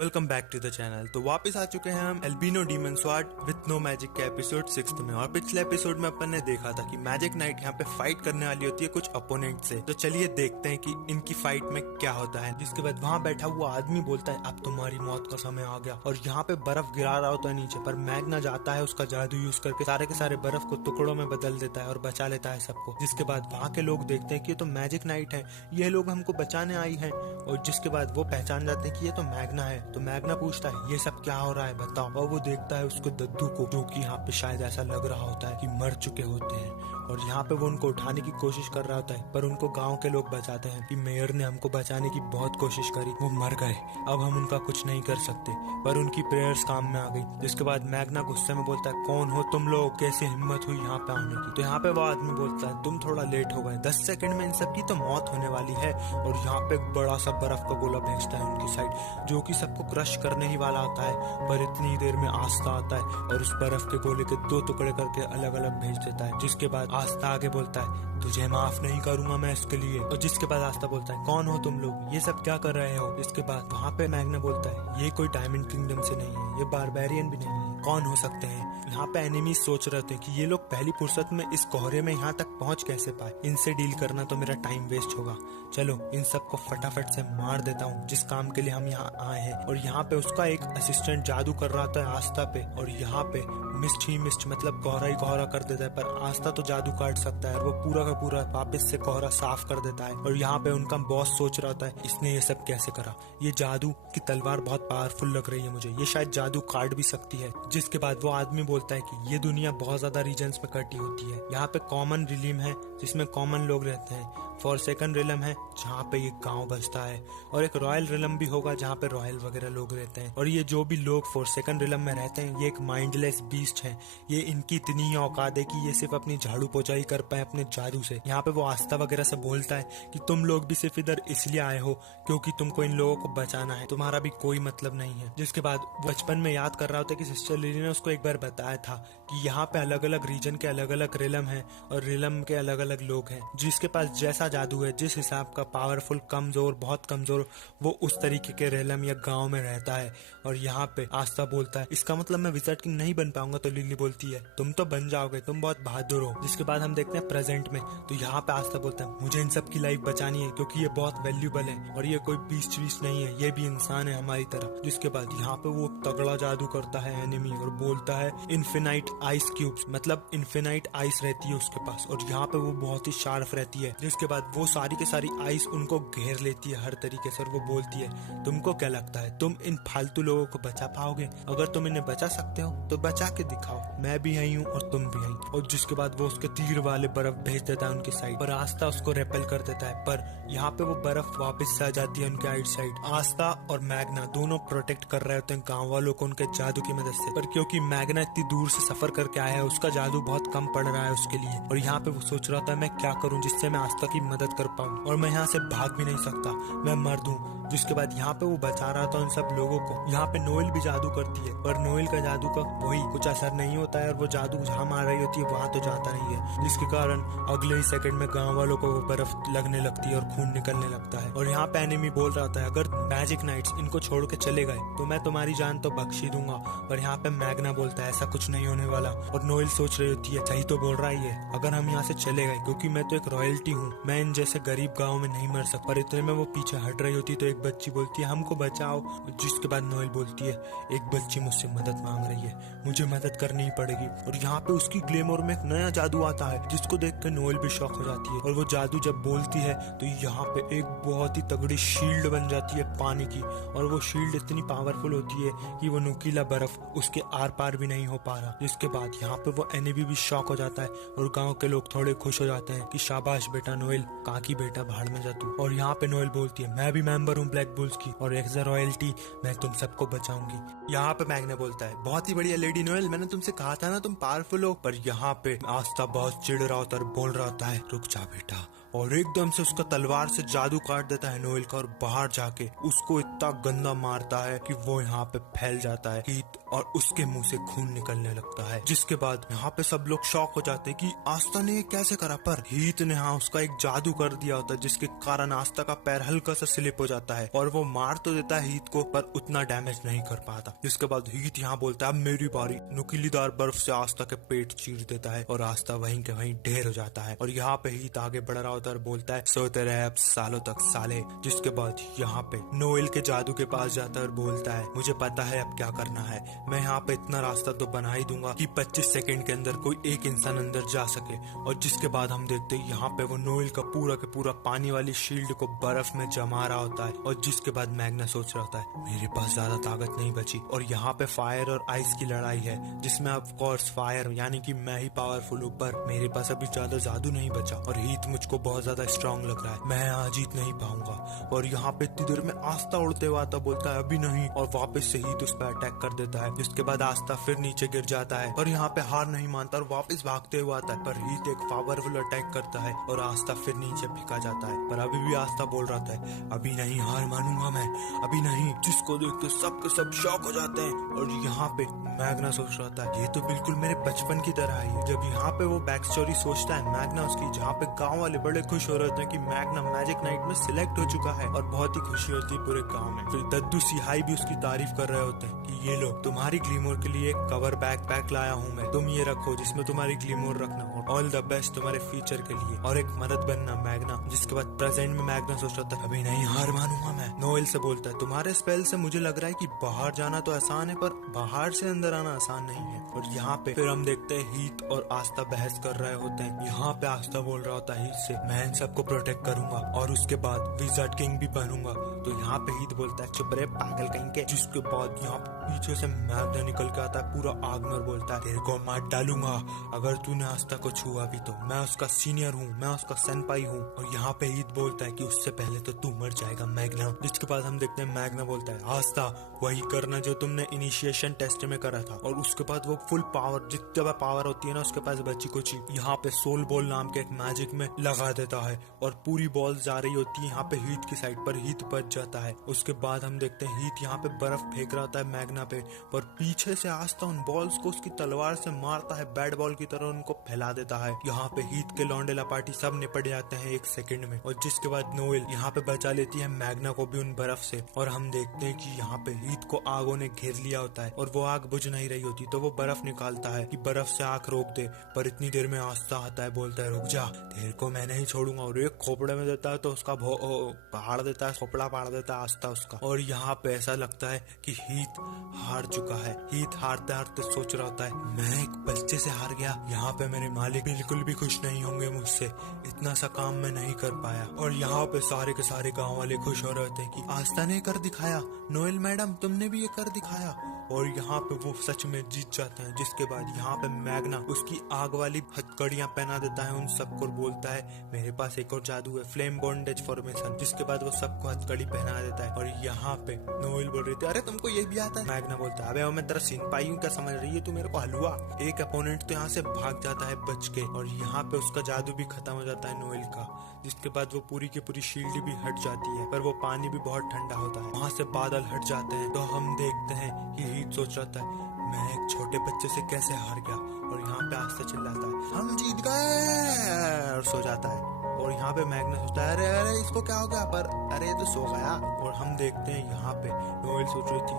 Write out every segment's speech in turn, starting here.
Welcome back to the channel. तो वापस आ चुके हैं हम albino demon sword with no magic के एपिसोड 6 में। और पिछले एपिसोड में अपन ने देखा था कि मैजिक नाइट यहाँ पे फाइट करने वाली होती है कुछ अपोनेंट से। तो चलिए देखते हैं कि इनकी फाइट में क्या होता है। जिसके बाद वहाँ बैठा हुआ आदमी बोलता है अब तुम्हारी मौत का समय आ गया, और यहाँ पे बर्फ गिरा रहा होता है नीचे, पर मैग्ना जाता है उसका जादू यूज करके सारे के सारे बर्फ को टुकड़ों में बदल देता है और बचा लेता है सबको। जिसके बाद वहाँ के लोग देखते हैं कि ये तो मैजिक नाइट है, ये लोग हमको बचाने आई है। और जिसके बाद वो पहचान जाते हैं कि ये तो मैग्ना है। तो मैग्ना पूछता है ये सब क्या हो रहा है बताओ। और वो देखता है उसको दद्दू को, जो कि यहाँ पे शायद ऐसा लग रहा होता है कि मर चुके होते हैं। और यहाँ पे वो उनको उठाने की कोशिश कर रहा होता है, पर उनको गांव के लोग बचाते हैं कि मेयर ने हमको बचाने की बहुत कोशिश करी, वो मर गए, अब हम उनका कुछ नहीं कर सकते। पर उनकी प्रेयर्स काम में आ गई। जिसके बाद मैग्ना गुस्से में बोलता है कौन हो तुम लोग, कैसे हिम्मत हुई यहाँ पे आने की। तो यहाँ पे वो आदमी बोलता है तुम थोड़ा लेट हो गए, 10 सेकंड में इन सबकी तो मौत होने वाली है। और यहाँ पे एक बड़ा सा बर्फ का गोला भेजता है उनकी साइड, जो कि सबको क्रश करने ही वाला होता है। पर इतनी देर में आस्था आता है और उस बर्फ के गोले के 2 टुकड़े करके अलग अलग भेज देता है। जिसके बाद आस्था आगे बोलता है तुझे माफ नहीं करूंगा मैं इसके लिए। और जिसके बाद आस्था बोलता है कौन हो तुम लोग, ये सब क्या कर रहे हो। इसके बाद वहाँ पे मैग्ना बोलता है ये कोई डायमंड किंगडम से नहीं है, ये बारबेरियन भी नहीं है, कौन हो सकते हैं। यहाँ पे एनिमी सोच रहे थे कि ये लोग पहली फुर्सत में इस कोहरे में यहाँ तक पहुँच कैसे पाए, इनसे डील करना तो मेरा टाइम वेस्ट होगा, चलो इन सबको फटाफट से मार देता हूँ जिस काम के लिए हम यहाँ आए हैं। और यहाँ पे उसका एक असिस्टेंट जादू कर रहा था आस्था पे, और यहाँ पे मिस्ट ही मिस्ट मतलब कोहरा ही कोहरा कर देता है। पर आस्था तो जादू काट सकता है और वो पूरा का पूरा वापस से कोहरा साफ कर देता है। और यहाँ पे उनका बॉस सोच रहा था इसने ये सब कैसे करा, ये जादू की तलवार बहुत पावरफुल लग रही है मुझे, ये शायद जादू काट भी सकती है। जिसके बाद वो आदमी बोलता है कि ये दुनिया बहुत ज्यादा रीजन्स में कटी होती है, यहाँ पे कॉमन रिलीम है जिसमें कॉमन लोग रहते हैं, फॉरसेकन रिलम है जहाँ पे ये गांव बसता है, और एक रॉयल रिलम भी होगा जहाँ पे रॉयल वगैरह लोग रहते हैं। और ये जो भी लोग फॉरसेकन रिलम में रहते हैं ये एक माइंडलेस बीस्ट है, ये इनकी इतनी ही औकात है कि ये सिर्फ अपनी झाड़ू पोछाई कर पाए अपने जादू से। यहाँ पे वो आस्था वगैरह से बोलता है कि तुम लोग भी सिर्फ इधर इसलिए आए हो क्योंकि तुमको इन लोगों को बचाना है, तुम्हारा भी कोई मतलब नहीं है। जिसके बाद बचपन में याद कर रहा होता है कि सिस्टर लिली ने उसको एक बार बताया था कि यहाँ पे अलग अलग रीजन के अलग अलग रिलम है और रिलम के अलग अलग लोग हैं, जिसके पास जैसा जादू है, जिस हिसाब का पावरफुल, कमजोर, बहुत कमजोर, वो उस तरीके के रिलम या गांव में रहता है। और यहाँ पे आस्था बोलता है इसका मतलब मैं विजार्ड किंग नहीं बन पाऊंगा। तो लिली बोलती है तुम तो बन जाओगे, तुम बहुत बहादुर हो। जिसके बाद हम देखते हैं प्रेजेंट में, तो यहाँ पे आस्था बोलता है मुझे इन सब की लाइफ बचानी है क्योंकि ये बहुत वैल्यूबल है और ये कोई बीस्ट वीस्ट नहीं है, ये भी इंसान है हमारी तरह। जिसके बाद यहाँ पे वो तगड़ा जादू करता है एनिमी और बोलता है इन्फिनाइट आइस क्यूब्स, मतलब इन्फिनाइट आइस रहती है उसके पास, और यहाँ पे वो बहुत ही शार्प रहती है। जिसके बाद वो सारी के सारी आइस उनको घेर लेती है हर तरीके से, और वो बोलती है तुमको क्या लगता है तुम इन फालतू लोगों को बचा पाओगे, अगर तुम इन्हें बचा सकते हो तो बचा के दिखाओ, मैं भी यही हूँ और तुम भी यही। और जिसके बाद वो उसके तीर वाले बर्फ भेज देता है उनकी साइड पर, आस्था उसको रेपेल कर देता है, पर यहाँ पे वो बर्फ वापस से आ जाती है उनके आइट साइड। आस्था और मैग्ना दोनों प्रोटेक्ट कर रहे होते हैं गाँव वालों को उनके जादू की मदद से, पर क्योंकि मैग्ना इतनी दूर से सफर करके आया है उसका जादू बहुत कम पड़ रहा है उसके लिए। और यहाँ पे वो सोच रहा था मैं क्या करूँ जिससे मैं आस्था की मदद कर पाऊँ, और मैं यहाँ से भाग भी नहीं सकता, मैं मर दूं। जिसके बाद यहाँ पे वो बचा रहा था उन सब लोगों को। यहाँ पे नोएल भी जादू करती है, पर नोएल का जादू का वही कुछ असर नहीं होता है, और वो जादू जहाँ मार रही होती है वहां तो जाता नहीं है, जिसके कारण अगले ही सेकंड में गांव वालों को वो बर्फ लगने लगती है और खून निकलने लगता है। और यहाँ पे एनिमी बोल रहा था अगर मैजिक नाइट्स इनको छोड़ के चले गए तो मैं तुम्हारी जान तो बख्श ही दूंगा। पर यहाँ पे मैग्ना बोलता है ऐसा कुछ नहीं होने वाला, और नोएल सोच रही होती है सही तो बोल रहा ही है, अगर हम यहाँ से चले गए क्योंकि मैं तो एक रॉयल्टी हूँ, मैं इन जैसे गरीब गाँव में नहीं मर सकता। पर इतने में वो पीछे हट रही होती तो एक बच्ची बोलती है हमको बचाओ। जिसके बाद नोएल बोलती है एक बच्ची मुझसे मदद मांग रही है, मुझे मदद करनी ही पड़ेगी। और यहाँ पे उसकी ग्लेमोर में एक नया जादू आता है जिसको देख कर नोएल भी शॉक हो जाती है, और वो जादू जब बोलती है तो यहाँ पे एक बहुत ही तगड़ी शील्ड बन जाती है पानी की, और वो शील्ड इतनी पावरफुल होती है कि वो नुकीला बर्फ उसके आर पार भी नहीं हो पा रहा। जिसके बाद यहाँ पे वो एनिमी भी शॉक हो जाता है और गाँव के लोग थोड़े खुश हो जाते हैं कि शाबाश बेटा नोएल, काकी बेटा भाड़ में जा तू। और यहाँ पे नोएल बोलती है मैं भी मेंबर हूँ ब्लैक बुल्स की और एज अ रॉयल्टी मैं तुम सबको बचाऊंगी। यहाँ पे मैग्ना बोलता है बहुत ही बढ़िया लेडी नोएल, मैंने तुमसे कहा था ना तुम पावरफुल हो। पर यहाँ पे आस्था बहुत चिढ़ रहा होता है और बोल रहा होता है रुक जा बेटा, और एकदम से उसका तलवार से जादू काट देता है नोएल का और बाहर जाके उसको इतना गंदा मारता है कि वो यहाँ पे फैल जाता है हीथ और उसके मुंह से खून निकलने लगता है। जिसके बाद यहाँ पे सब लोग शॉक हो जाते हैं कि आस्था ने ये कैसे करा, पर हीथ ने हाँ उसका एक जादू कर दिया होता है जिसके कारण आस्था का पैर हल्का सा स्लिप हो जाता है और वो मार तो देता है हीथ को पर उतना डैमेज नहीं कर पाता। जिसके बाद हीथ यहाँ बोलता है अब मेरी बारी, नुकीलीदार बर्फ से आस्था के पेट चीर देता है और आस्था वहीं के वहीं ढेर हो जाता है। और यहाँ पे हीथ आगे बढ़ रहा होता है और बोलता है सोते रहे अब सालों तक साले। जिसके बाद यहाँ पे नोएल के जादू के पास जाता है और बोलता है मुझे पता है अब क्या करना है, मैं यहाँ पे इतना रास्ता तो बना ही दूंगा कि 25 सेकंड के अंदर कोई एक इंसान अंदर जा सके। और जिसके बाद हम देखते हैं यहाँ पे वो नोएल का पूरा पानी वाली शील्ड को बर्फ में जमा रहा होता है। और जिसके बाद मैग्ना सोच रहा होता है मेरे पास ज्यादा ताकत नहीं बची और यहाँ पे फायर और आइस की लड़ाई है जिसमें ऑफ कोर्स फायर यानी कि मैं ही पावरफुल हूँ, पर मेरे पास अभी ज्यादा जादू नहीं बचा और हीथ मुझको बहुत ज्यादा स्ट्रांग लग रहा है, मैं यहाँ जीत नहीं पाऊंगा। और यहाँ पे इतनी देर में आस्था उड़ते हुआ आता बोलता है अभी नहीं और वापस से हीथ उस पर अटैक कर देता है। जिसके बाद आस्था फिर नीचे गिर जाता है और यहाँ पे हार नहीं मानता और वापस भागते हुए आता है, पर हीथ एक पावरफुल अटैक करता है और आस्था फिर नीचे फेंका जाता है। पर अभी भी आस्था बोल रहा था अभी नहीं हार मानूंगा मैं, अभी नहीं। जिसको देखते सब के सब शॉक हो जाते हैं। और यहाँ पे मैग्ना सोच रहा था ये तो बिल्कुल मेरे बचपन की तरह है। जब यहाँ पे वो बैक स्टोरी सोचता है मैग्ना उसकी, जहाँ पे गांव वाले बड़े खुश हो रहे थे कि मैग्ना मैजिक नाइट में सिलेक्ट हो चुका है और बहुत ही खुशी होती है पूरे गांव में। फिर दद्दू सिहाई भी उसकी तारीफ कर रहे होते हैं कि ये लो तुम्हारी ग्लीमोर के लिए एक कवर बैकपैक लाया हूँ मैं, तुम ये रखो जिसमें तुम्हारी ग्लीमोर रखना हो, ऑल द बेस्ट तुम्हारे फ्यूचर के लिए और एक मदद बनना मैग्ना। जिसके बाद प्रेजेंट में मैग्ना सोच रहा था अभी नहीं हार मानूंगा मैं। नोएल से बोलता है तुम्हारे स्पेल से मुझे लग रहा है कि बाहर जाना तो आसान है पर बाहर से अंदर आना आसान नहीं है। और यहाँ पे फिर हम देखते हैं हीथ और आस्था बहस कर रहे होते हैं। यहाँ पे आस्था बोल रहा होता है हीथ से मैं इन सबको प्रोटेक्ट करूंगा और उसके बाद विजार्ड किंग भी बनूंगा। तो यहाँ पे हीथ बोलता है चुप रहे पागल कहीं के। जिसके बाद यहाँ पीछे से मैग्ना निकल के आता है पूरा आग में और बोलता है तेरे को मार डालूंगा अगर तूने आस्था को छुआ भी तो, मैं उसका सीनियर हूँ, मैं उसका सेनपाई हूँ। और यहाँ पे हीथ बोलता है कि उससे पहले तो तू मर जाएगा मैग्ना। जिसके बाद हम देखते हैं मैग्ना बोलता है आस्था वही करना जो तुमने इनिशिएशन टेस्ट में करा था। और उसके बाद वो फुल पावर जितना पावर होती है ना उसके पास बची कुछ यहाँ पे सोल बॉल नाम के एक मैजिक में लगा देता है और पूरी बॉल जा रही होती है यहाँ पे हीथ की साइड पर, हीथ बच जाता है। उसके बाद हम देखते हैं हीथ यहाँ पे बर्फ फेंक रहा होता है मैग्ना पे, पर पीछे से आस्था उन बॉल्स को उसकी तलवार से मारता है, बैट बॉल की तरह उनको फैला देता है। यहाँ पे हीथ के लौंडे लपाटी सब निपट जाते हैं 1 सेकंड में। और जिसके बाद नोएल यहाँ पे बचा लेती है मैग्ना को भी उन बर्फ से। और हम देखते हैं कि यहाँ पे हीथ को आगों ने घेर लिया होता है और वो आग बुझ नहीं रही होती, तो वो बर्फ निकालता है कि बर्फ से आग रोक दे। पर इतनी देर में आस्था आता है, बोलता है रुक जा तेरे को मैं नहीं छोड़ूंगा और एक खोपड़े में देता है तो उसका पहाड़ देता है, खोपड़ा पाड़ देता है आस्था उसका। और यहाँ पे ऐसा लगता है कि हीथ हार चुका है। हीथ हारते हारते सोच रहा होता है मैं एक बच्चे से हार गया, यहाँ पे मेरे मालिक बिल्कुल भी खुश नहीं होंगे मुझसे, इतना सा काम मैं नहीं कर पाया। और यहाँ पे सारे के सारे गांव वाले खुश हो रहे थे कि आस्था ने कर दिखाया, नोएल मैडम तुमने भी ये कर दिखाया। और यहाँ पे वो सच में जीत जाते हैं। जिसके बाद यहाँ पे मैग्ना उसकी आग वाली हथकड़ियां पहना देता है उन सबको, बोलता है मेरे पास एक और जादू है फ्लेम बॉन्डेज फॉर्मेशन। जिसके बाद वो सबको हथकड़ी पहना देता है। और यहाँ पे नोएल बोल रही थी अरे तुमको ये भी आता है? मैग्ना बोलता है अबे मैं तेरा सीन पाई हूँ, क्या समझ रही है तू मेरे को हलवा। एक अपोनेंट तो यहाँ से भाग जाता है बच के और यहाँ पे उसका जादू भी खत्म हो जाता है नोएल का। जिसके बाद वो पूरी की पूरी शील्ड भी हट जाती है, पर वो पानी भी बहुत ठंडा होता है। वहाँ से बादल हट जाते हैं तो हम देखते हैं कि हीथ सोच रहा था मैं एक छोटे बच्चे से कैसे हार गया। और यहाँ पे आस्था चिल्लाता है हम जीत गए और सो जाता है। और यहाँ पे मैग्ना सोचता है अरे अरे इसको क्या हो गया, पर अरे ये तो सो गया। और हम देखते हैं यहाँ पे नोएल सोच रही थी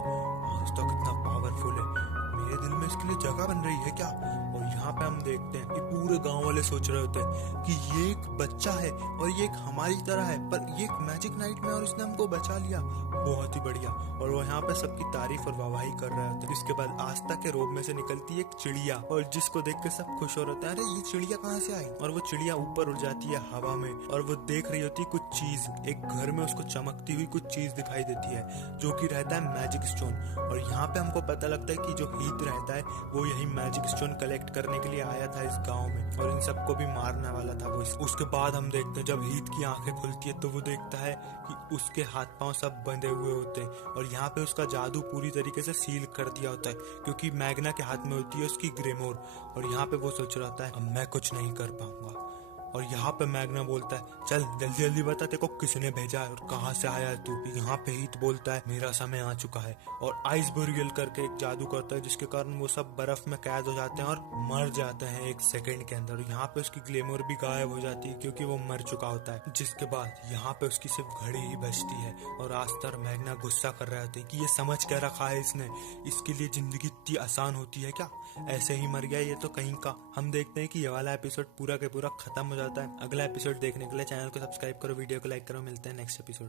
आस्था कितना पावरफुल है, मेरे दिल में इसके लिए जगह बन रही है क्या। और यहाँ पे हम देखते हैं कि पूरे गांव वाले सोच रहे होते हैं कि ये एक बच्चा है और ये एक हमारी तरह है, पर ये एक मैजिक नाइट में और इसने हमको बचा लिया, बहुत ही बढ़िया। और वो यहाँ पे सबकी तारीफ और वाहवाही कर रहे होते हैं। इसके बाद आस्था के रोब में से निकलती है एक चिड़िया और जिसको देख के सब खुश हो रहे हैं अरे ये चिड़िया कहाँ से आई। और वो चिड़िया ऊपर उड़ जाती है हवा में और वो देख रही होती है कुछ चीज, एक घर में उसको चमकती हुई कुछ चीज दिखाई देती है जो कि रहता है मैजिक स्टोन। और यहाँ पे हमको पता लगता है कि जो हीथ रहता है वो यही मैजिक स्टोन कलेक्ट करने के लिए आया था इस गांव में और इन सबको भी मारने वाला था वो। उसके बाद हम देखते हैं जब हीथ की आंखें खुलती है तो वो देखता है कि उसके हाथ पांव सब बंधे हुए होते हैं और यहाँ पे उसका जादू पूरी तरीके से सील कर दिया होता है क्योंकि मैग्ना के हाथ में होती है उसकी ग्रेमोर। और यहाँ पे वो सोच रहा था अब मैं कुछ नहीं कर पाऊंगा, और यहाँ पे मैग्ना बोलता है चल जल्दी जल्दी बता तेरे को किसने भेजा है और कहाँ से आया है तू। यहाँ पे हीथ बोलता है मेरा समय आ चुका है और आइस बोरियल करके एक जादू करता है जिसके कारण वो सब बर्फ में कैद हो जाते हैं और मर जाते हैं 1 सेकंड के अंदर। यहाँ पे उसकी ग्लेमर भी गायब हो जाती है क्योंकि वो मर चुका होता है। जिसके बाद यहाँ पे उसकी सिर्फ घड़ी ही बचती है और आस्तर मैग्ना गुस्सा कर रहे होते हैं कि ये समझ क्या रखा है इसने, इसके लिए जिंदगी इतनी आसान होती है क्या, ऐसे ही मर गया ये तो कहीं का। हम देखते हैं कि ये वाला एपिसोड पूरा के पूरा खत्म हो जाता है। अगला एपिसोड देखने के लिए चैनल को सब्सक्राइब करो, वीडियो को लाइक करो। मिलते हैं नेक्स्ट एपिसोड।